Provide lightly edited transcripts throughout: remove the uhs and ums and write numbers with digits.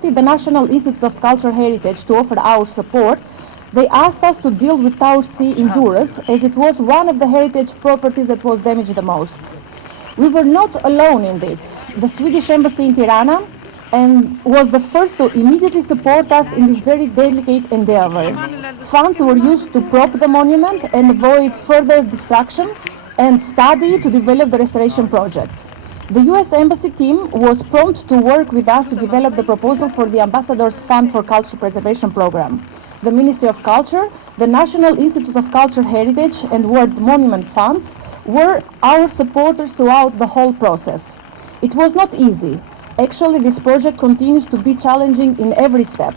contacted the National Institute of Cultural Heritage to offer our support, they asked us to deal with Tower C in Durresi, as it was one of the heritage properties that was damaged the most. We were not alone in this. The Swedish Embassy in Tirana was the first to immediately support us in this very delicate endeavor. Funds were used to prop the monument and avoid further destruction and study to develop the restoration project. The US Embassy team was prompt to work with us to develop the proposal for the Ambassador's Fund for Cultural Preservation program. The Ministry of Culture, the National Institute of Cultural Heritage and World Monument Funds were our supporters throughout the whole process. It was not easy. Actually, this project continues to be challenging in every step.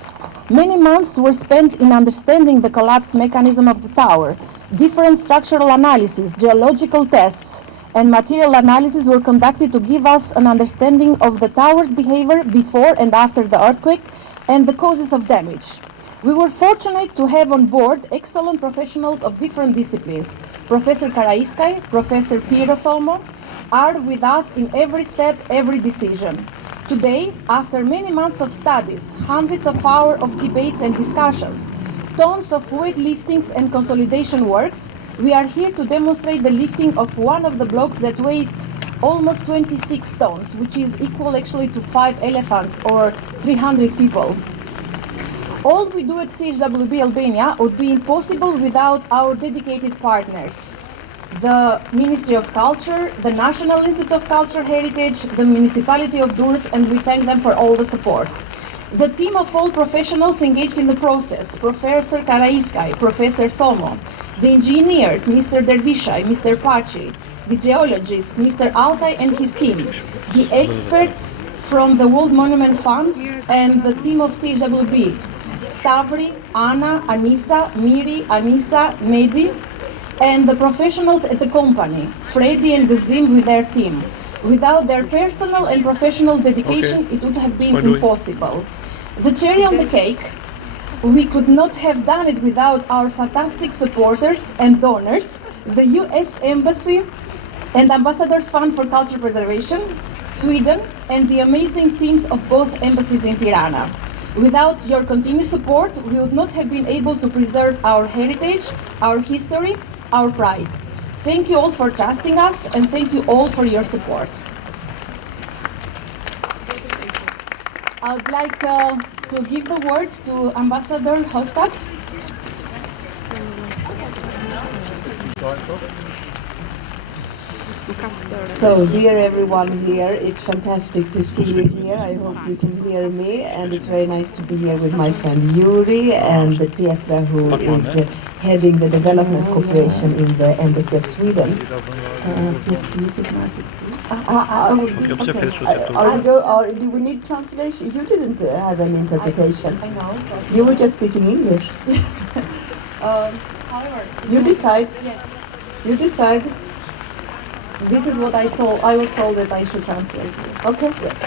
Many months were spent in understanding the collapse mechanism of the tower. Different structural analyses, geological tests, and material analysis were conducted to give us an understanding of the tower's behavior before and after the earthquake and the causes of damage. We were fortunate to have on board excellent professionals of different disciplines. Professor Karaiskaj, Professor Piero are with us in every step, every decision. Today, after many months of studies, hundreds of hours of debates and discussions, tons of weight liftings and consolidation works, we are here to demonstrate the lifting of one of the blocks that weighs almost 26 tons, which is equal actually to 5 elephants or 300 people. All we do at CHWB Albania would be impossible without our dedicated partners. The Ministry of Culture, the National Institute of Cultural Heritage, the Municipality of Durresi, and we thank them for all the support. The team of all professionals engaged in the process, Professor Karaiskaj, Professor Thomo, the engineers, Mr. Dervishaj, Mr. Paci, the geologist, Mr. Altaj and his team, the experts from the World Monument Funds, and the team of CHWB, Stavri, Anna, Anisa, Miri, Anisa, Medi, and the professionals at the company, Freddy and Gazim with their team. Without their personal and professional dedication, it would have been impossible. The cherry on the cake, we could not have done it without our fantastic supporters and donors, the US Embassy and Ambassador's Fund for Cultural Preservation, Sweden, and the amazing teams of both embassies in Tirana. Without your continued support, we would not have been able to preserve our heritage, our history, our pride. Thank you all for trusting us, and thank you all for your support. I would like to give the word to Ambassador Hostad. So, dear everyone here, it's fantastic to see you here. I hope you can hear me, and it's very nice to be here with my friend Yuri and Petra, who is heading the development cooperation in the Embassy of Sweden. Yes, can you please do we need translation? You didn't have any interpretation. I know. You were just speaking English. However, You decide. yes. You decide. This is what I was told that I should translate. Okay. Yes.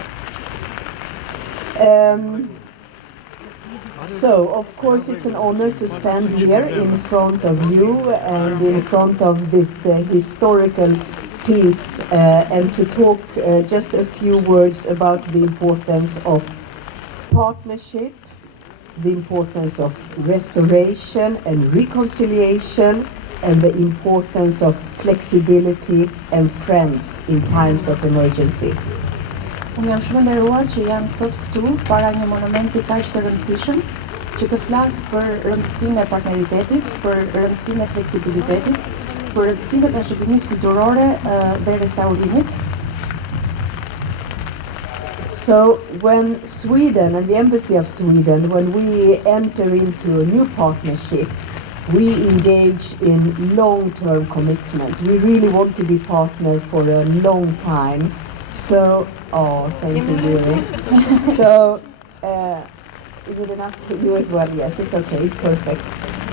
So, of course, it's an honor to stand here in front of you and in front of this historical piece and to talk just a few words about the importance of partnership, the importance of restoration and reconciliation, and the importance of flexibility and friends in times of emergency. Unë jam shumë nderuar që jam sot këtu para një monumenti kaq të rëndësishëm, që të flas për rëndësinë e partneritetit, për rëndësinë e fleksibilitetit, për rëndësinë e trashëgimisë kulturore dhe restaurimit. So when Sweden and the Embassy of Sweden, when we enter into a new partnership, we engage in long-term commitment. We really want to be partner for a long time. So, thank you, Yuri. So, is it enough for you as well? Yes, it's okay, it's perfect.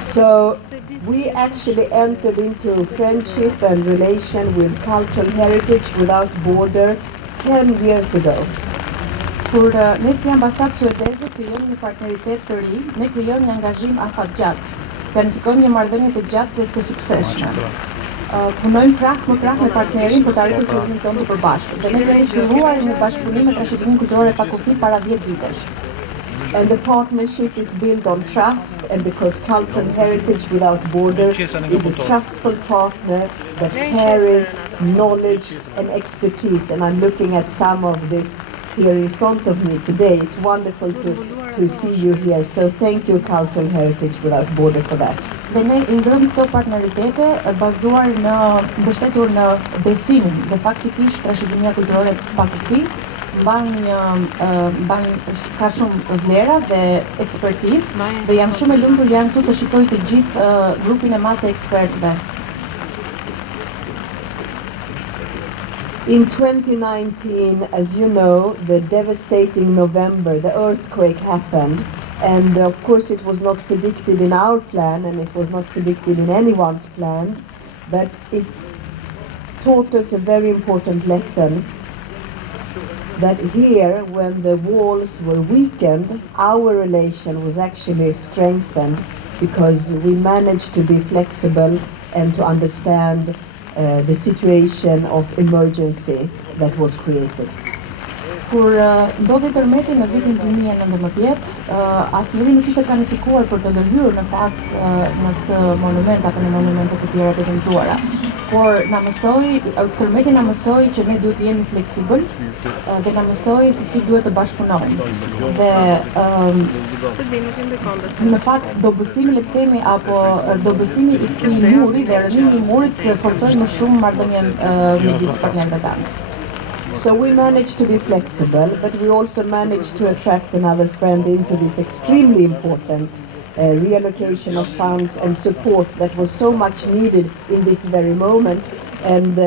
So, we actually entered into friendship and relation with cultural heritage without border 10 years ago. Kur ne si ambasadë suedeze krijojmë një partneritet të ri, ne krijojmë një angazhim afatgjatë. Planifikojmë një marrëdhënie të gjatë dhe të suksesshme. Punojmë krah me partnerin për të arritur qëllimin tonë të përbashkët. Dhe ne kemi filluar një bashkëpunim me trashëgiminë kulturore pa kufi para 10 vitesh. And the partnership is built on trust, and because Cultural Heritage Without Border is a trustful partner that carries knowledge and expertise. And I'm looking at some of this here in front of me today. It's wonderful to see you here. So thank you, Cultural Heritage Without Border, for that. Dhe ne i ndrojmë këto partneritete bazuar në mbështetur në besimin dhe faktikisht trashëgimia kulturore pa kufi ka shumë vlera dhe ekspertizë dhe jam shumë e lumtur janë këtu të shikoj të gjithë grupin e madh të ekspertëve. In 2019, as you know, the devastating November, the earthquake happened, and of course it was not predicted in our plan, and it was not predicted in anyone's plan, but it taught us a very important lesson, that here, when the walls were weakened, our relation was actually strengthened, because we managed to be flexible and to understand the situation of emergency that was created. Kur ndodhi tërmeti në vitin 2019, asnjëri nuk ishte planifikuar për të ndërhyrë në fakt në këtë monument apo në monumente të tjera të dëmtuara. Por tërmeti na mësoi që ne duhet të jemi fleksibël dhe na mësoi se si duhet të bashkëpunojmë. Dhe në fakt dobësimi le të themi apo dobësimi i këtij muri dhe rënimi i murit forcoi më shumë marrëdhënien midis partnerëve tanë. So we managed to be flexible, but we also managed to attract another friend into this extremely important reallocation of funds and support that was so much needed in this very moment. And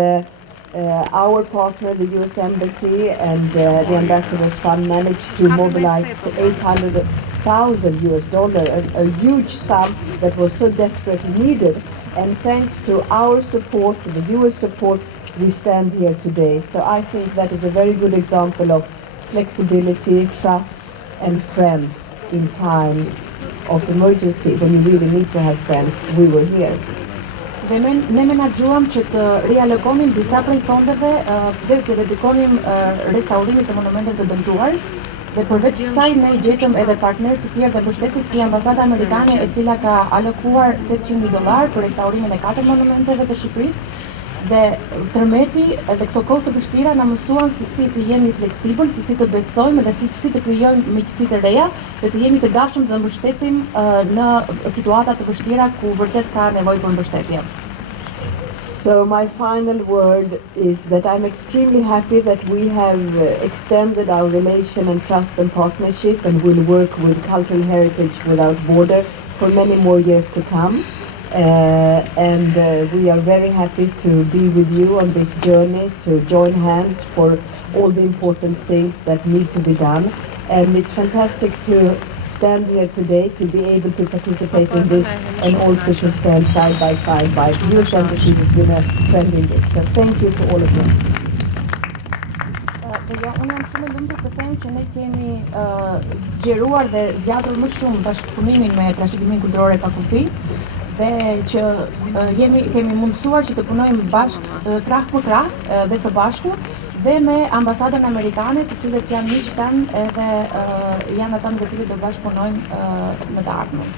our partner, the US Embassy and the Ambassadors Fund, managed to mobilize $800,000, a huge sum that was so desperately needed. And thanks to our support, the US support, we stand here today. So I think that is a very good example of flexibility, trust and friends in times of emergency, when you really need to have friends. We were here. Dhe ne menaxhuam që të rialokonim disa prej fondeve dhe të dedikonim restaurimit të monumenteve të dëmtuar. Dhe përveç kësaj ne i gjetëm edhe partnerë të tjerë dhe mbështetës si Ambasada Amerikane, e cila ka alokuar $800,000 për restaurimin e 4 monumenteve të Shqipërisë. Dhe tërmeti dhe këto kohë të vështira na mësuan se si të jemi fleksibël, se si të besojmë dhe si të krijojmë miqësi të reja dhe të jemi të gatshëm të mbështetim në situata të vështira ku vërtet ka nevojë për mbështetje. So my final word is that I'm extremely happy that we have extended our relation and trust and partnership, and will work with Cultural Heritage Without Border for many more years to come. And we are very happy to be with you on this journey, to join hands for all the important things that need to be done. And it's fantastic to stand here today, to be able to participate in this, and also to stand side by side by the US Embassy has been a friend in this. So thank you to all of you. Unë jam shumë e lumtur të them që ne kemi zgjeruar dhe zgjatur më shumë bashkëpunimin me trashëgiminë kulturore pa kufi, dhe që kemi mundësuar që të punojmë bashkë krah për krah dhe së bashku dhe me ambasadën amerikane, të cilët janë miq tanë edhe janë ata me të cilët do bashkëpunojmë në të ardhmen.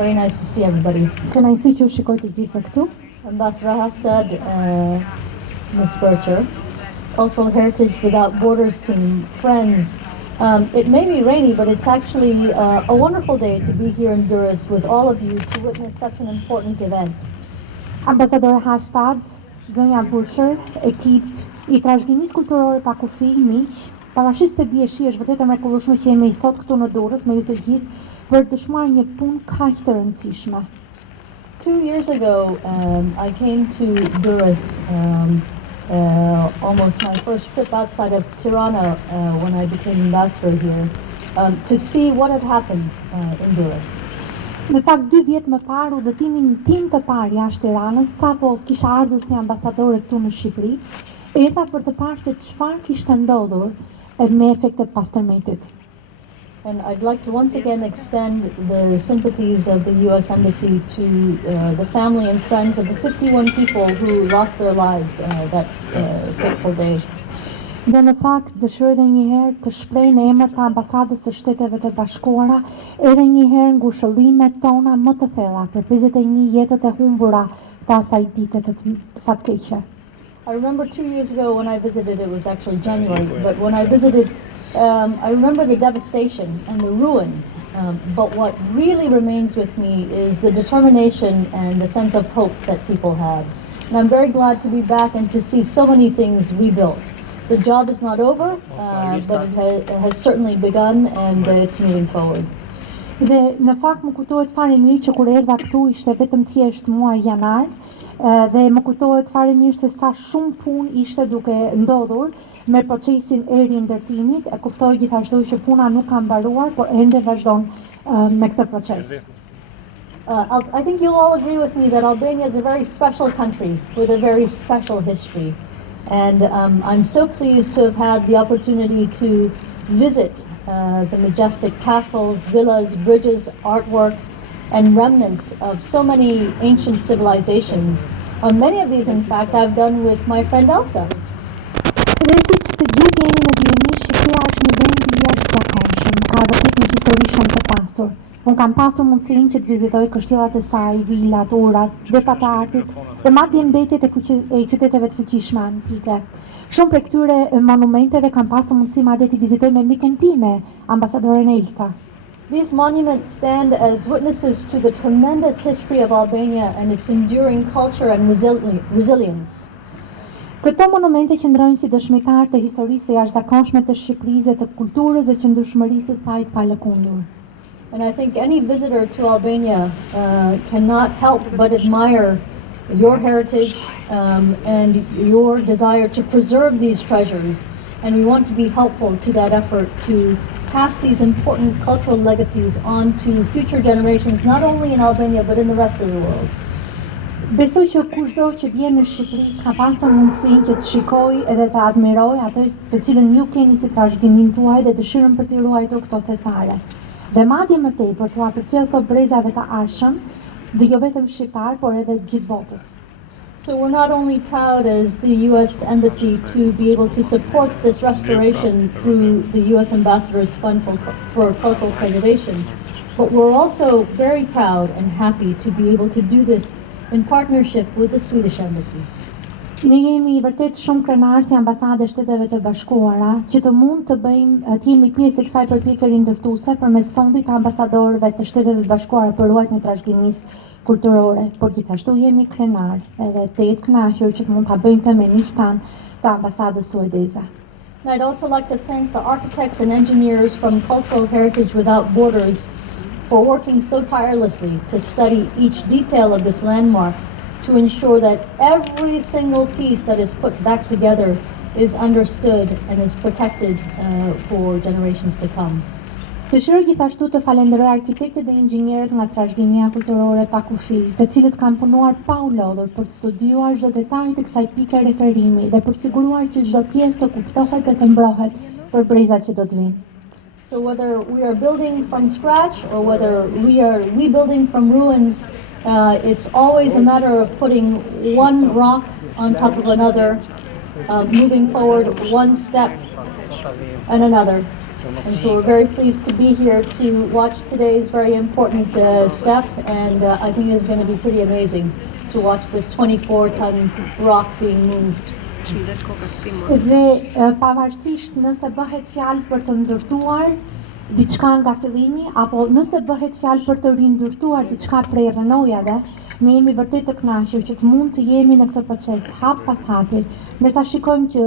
Very nice to see everybody. Kënaqësi që u shikoj të gjithë këtu. Ambassador Hastad, Ms. Bircher, Cultural Heritage Without Borders team, friends. It may be rainy, but it's actually a wonderful day to be here in Durresi with all of you to witness such an important event. Ambasador Hastad, zonja Bircher, ekip i trashëgimisë kulturore pa kufi, miq, pavarësisht se bie shi, është vërtet e mrekullueshme që jemi sot këtu në Durrës me ju të gjithë për të dëshmuar një punë kaq të rëndësishme. 2 years ago, I came to Durresi, almost my first trip outside of Tirana when I became ambassador here, to see what had happened in Durresi. Në fakt 2 vjet më parë udhëtimin tim të parë jashtë Tiranës, sapo kisha ardhur si ambasadore këtu në Shqipëri, erdha për të parë se çfarë kishte ndodhur me efektet pas tërmetit. And I'd like to once again extend the sympathies of the U.S. Embassy to the family and friends of the 51 people who lost their lives that fateful day. Dhe në fakt dëshiroj edhe një herë të shpreh në emër të ambasadës së Shteteve të Bashkuara edhe një herë ngushëllimet tona më të thella për 51 jetët e humbura të asaj dite të fatkeqe. I remember 2 years ago when I visited, it was actually January, but when I visited, I remember the devastation and the ruin. But what really remains with me is the determination and the sense of hope that people had. And I'm very glad to be back and to see so many things rebuilt. The job is not over, but it has certainly begun and it's moving forward. Dhe në fakt më kujtohet fare mirë që kur erdha këtu ishte vetëm thjesht muaji janar dhe më kujtohet fare mirë se sa shumë punë ishte duke ndodhur me procesin e rindertimit. E kuptoj gjithashtu që puna nuk ka mbaruar, por ende vazhdon me këtë proces. I think you'll all agree with me that Albania is a very special country with a very special history. And I'm so pleased to have had the opportunity to visit the majestic castles, villas, bridges, artwork, and remnants of so many ancient civilizations. Many of these, in fact, I've done with my friend Elsa. Dhe siç të gjithë jeni në dini, Shqipëria është një vend I jashtëzakonshëm, ka vërtet një histori shumë të pasur. Unë kam pasur mundësinë që të vizitoj kështillat e saj, vilat, urat, vepat e artit dhe madje mbetjet e qyteteve të fuqishme antike. Shumë prej këtyre monumenteve kam pasur mundësi madje të vizitoj me mikën time, ambasadoren Elsa. These monuments stand as witnesses to the tremendous history of Albania and its enduring culture and resilience. Këto monumente qëndrojnë si dëshmitar të historisë së jashtëzakonshme të Shqipërisë, të kulturës dhe qëndrueshmërisë së saj të palëkundur. And I think any visitor to Albania cannot help but admire your heritage and your desire to preserve these treasures. And we want to be helpful to that effort to pass these important cultural legacies on to future generations, not only in Albania, but in the rest of the world. Besoj që kushdo që vjen në Shqipëri ka pasur mundësinë që të shikojë edhe të admirojë atë të cilën ju keni si trashëgiminë tuaj dhe dëshirën për të ruajtur këto thesare. Dhe madje më tepër t'u përcjell këto brezave të arshëm, dhe jo vetëm shqiptar, por edhe gjithë botës. So we're not only proud as the U.S. Embassy to be able to support this restoration through the U.S. Ambassador's Fund for Cultural Preservation, but we're also very proud and happy to be able to do this in partnership with the Swedish Embassy. Ne jemi vërtet shumë krenarë si ambasadë e Shteteve të Bashkuara që të mund të bëjmë të jemi pjesë e kësaj përpjekje rindërtuese përmes fondit të ambasadorëve të Shteteve të Bashkuara për ruajtjen e trashëgimisë kulturore, por gjithashtu jemi krenarë edhe të jetë kënaqur që të mund ta bëjmë këtë me miqtan të ambasadës suedeze. And I'd also like to thank the architects and engineers from Cultural Heritage Without Borders for working so tirelessly to study each detail of this landmark to ensure that every single piece that is put back together is understood and is protected for generations to come. Dëshiroj gjithashtu të falenderoj arkitektët dhe inxhinierët nga trashëgimia kulturore pa kufi, të cilët kanë punuar pa u lodhur për të studiuar çdo detaj të kësaj pike referimi dhe për të siguruar që çdo pjesë të kuptohet dhe të mbrohet për brezat që do të vinë. So whether we are building from scratch or whether we are rebuilding from ruins, it's always a matter of putting one rock on top of another, moving forward one step and another. And so we're very pleased to be here to watch today's very important step, and I think it's going to be pretty amazing to watch this 24-ton rock being moved. Dhe pavarësisht nëse bëhet fjalë për të ndërtuar diçka nga fillimi apo nëse bëhet fjalë për të rindërtuar diçka prej rrënojave, ne jemi vërtet të kënaqur që të mund të jemi në këtë proces hap pas hapi, ndërsa shikojmë që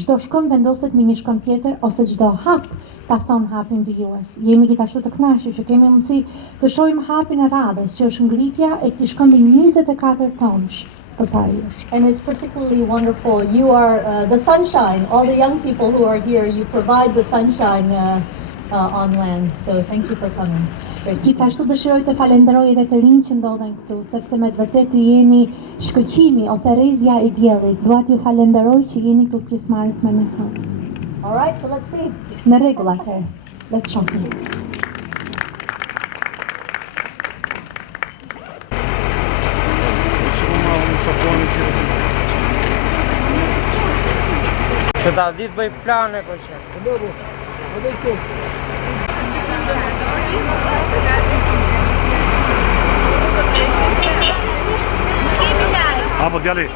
çdo shkëm vendoset me një shkëm tjetër ose çdo hap pason hapin vijues. Jemi gjithashtu të kënaqur që kemi mundësi të shohim hapin e radhës, që është ngritja e këtij shkëmbi 24 tonësh. And it's particularly wonderful. You are the sunshine. All the young people who are here, you provide the sunshine on land. So thank you for coming. Gjithashtu dëshiroj të falenderoj edhe të rinj që ndodhen këtu, sepse me të vërtetë ju jeni shkëlqimi ose rrezja e diellit. Dua t'ju falenderoj që jeni këtu pjesëmarrës me ne sot. All right, so let's see. Në rregull atëherë. Le të shohim. Që ta ditë bëj plane po që. Apo djali.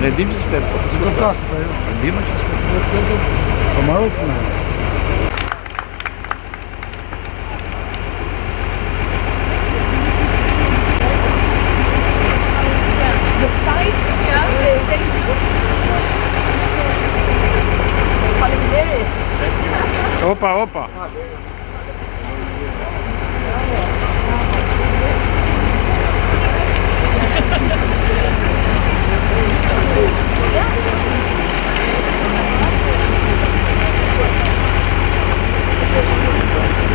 Ne dim që s'flet, po s'ka flasë, po e dim që s'flet. Po marrë me. The site, thank you. Opa, opa.